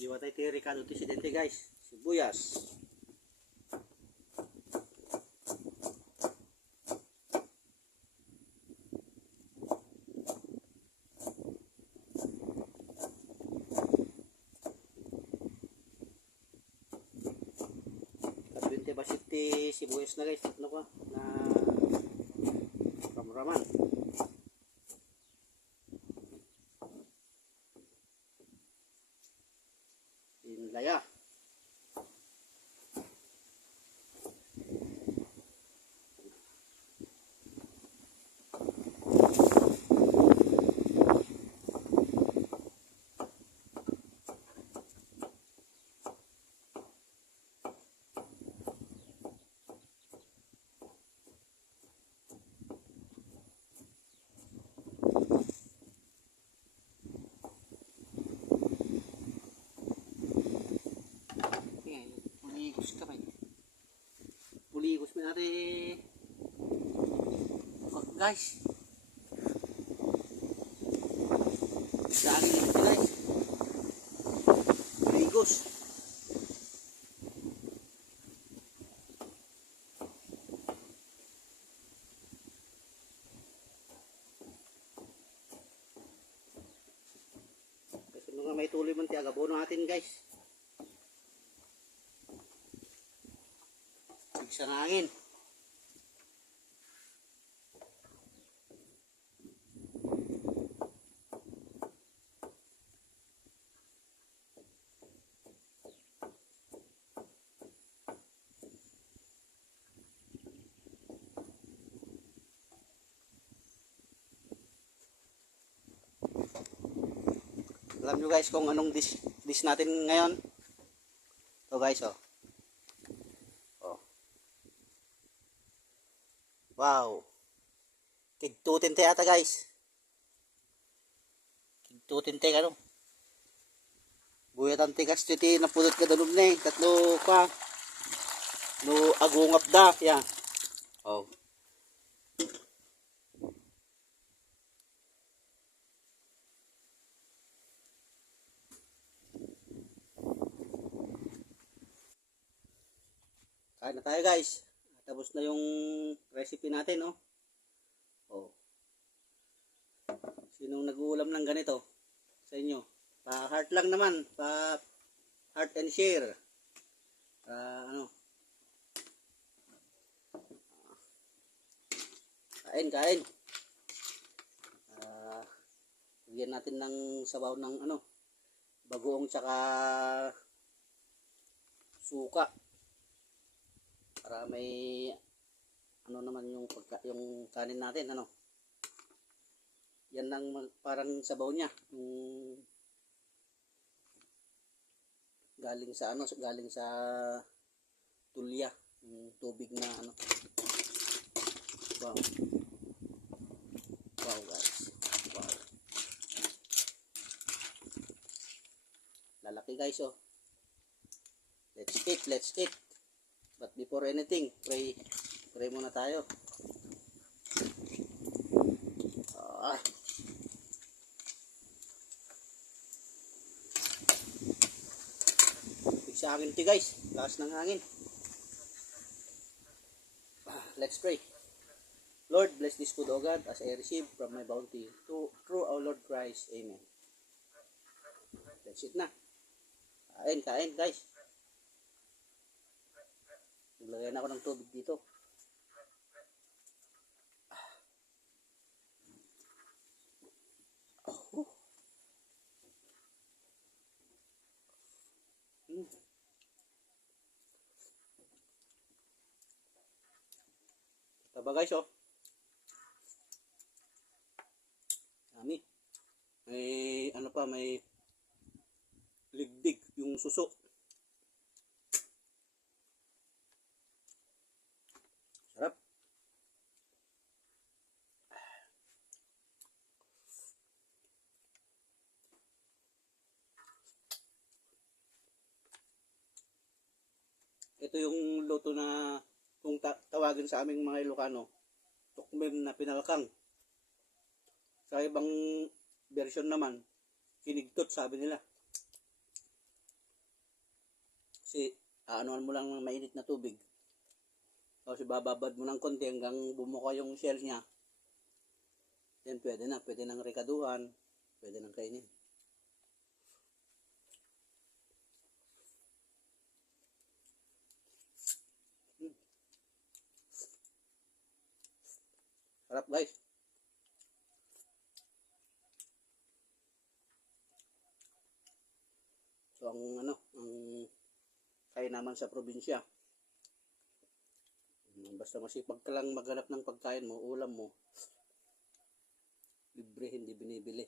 Jiwa tayo ti Ricardo Presidente guys. Sibuyas. At 20 basit ti sibuyas na guys. Ano ko na ramraman. Laya. Puligos ka ba? Puligos mo natin. Oh, guys. Daging ito guys. Puligos. Kasi nung may tuloy man tiyaga bono natin guys. Sa hangin. Alam nyo guys kung anong dish natin ngayon. Ito guys oh. Wow. Tig-2 ata guys. Tig-2 ano. Buyat ang tigas titi napulot ka dalog na eh. Tatlo pa. No agungap da. Yan. Oh. Kain na tayo guys. Tapos na yung recipe natin, oh. Oh. Sinong nag-uulam ng ganito sa inyo? Pa-heart lang naman, pa-heart and share. Ano? Kain. Bigyan natin ng sabaw ng ano, bagoong tsaka suka. Para may ano naman yung kanin natin ano. Yan lang parang sabaw niya. Yung galing sa ano, galing sa tulya, yung tubig na ano. Wow. Wow guys. Wow. Lalaki guys oh. Let's eat. But before anything, pray muna tayo. Sa hangin ti guys, lakas ng hangin. Let's pray. Lord, bless this food, O God, as I receive from my bounty through our Lord Christ. Amen. That's it na. Kain guys. Naglagay na ako ng tubig dito. Taba guys oh. Dami. May ano pa, may ligdig yung suso. Sarap. Ito yung luto na kung tawagin sa aming mga Ilocano, tukmim na pinalkang. Sa ibang version naman, kinigtot sabi nila. Kasi aanuan mo lang ng mainit na tubig. Tapos ibababad mo ng konti hanggang bumuka yung shell niya. Then pwede na. Pwede nang rekaduhan. Pwede nang kainin. Sarap guys. So ang kain naman sa probinsya. Basta masipag ka lang maghanap ng pagkain mo, ulam mo. Libre, hindi binibili.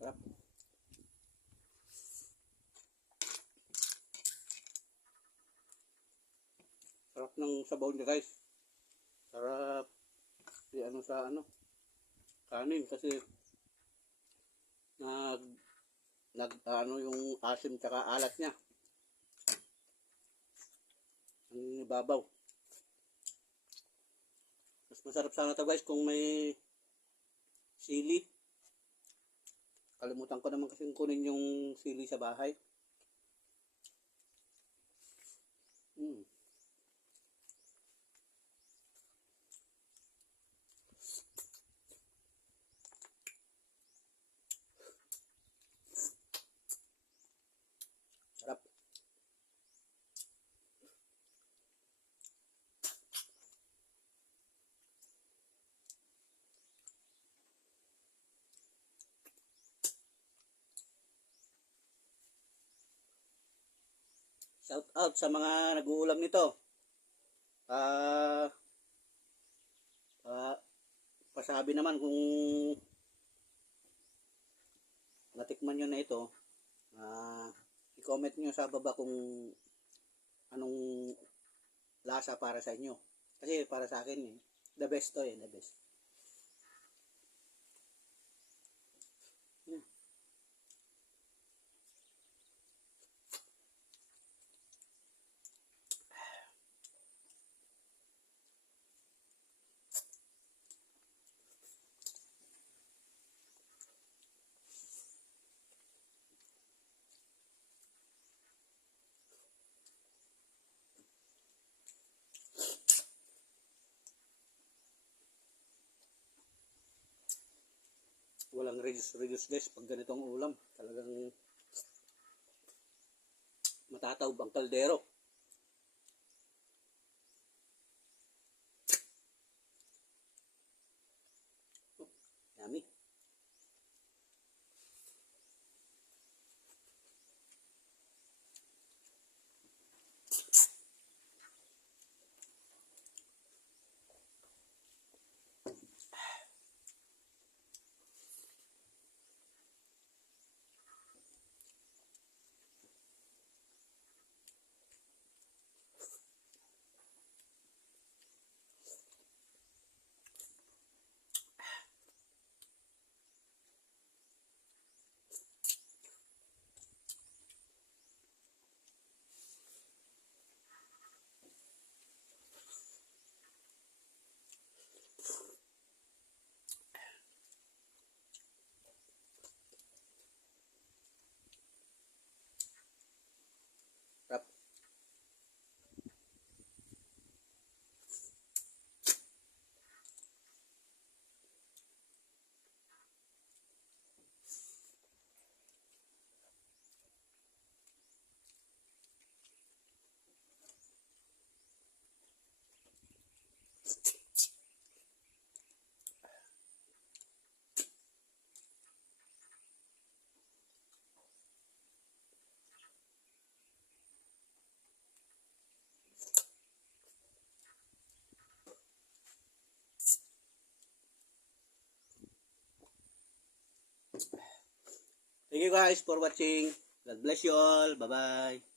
Sarap. Sarap ng sabaw niya guys. Sarap. Di sa kanin kasi yung asim tsaka alat niya. Ang ibabaw. Mas masarap sana ito guys kung may sili. Kalimutan ko naman kasi kunin yung sili sa bahay. Sarap. Shout out sa mga nag-uulam nito. Pasabi naman kung natikman nyo na ito. I-comment nyo sa baba kung anong lasa para sa inyo. Kasi para sa akin, the best to the best. Walang reduce guys pag ganitong ulam. Talagang matataob ang kaldero. Yummy. Sarap. Thank you guys for watching. God bless you all. Bye-bye.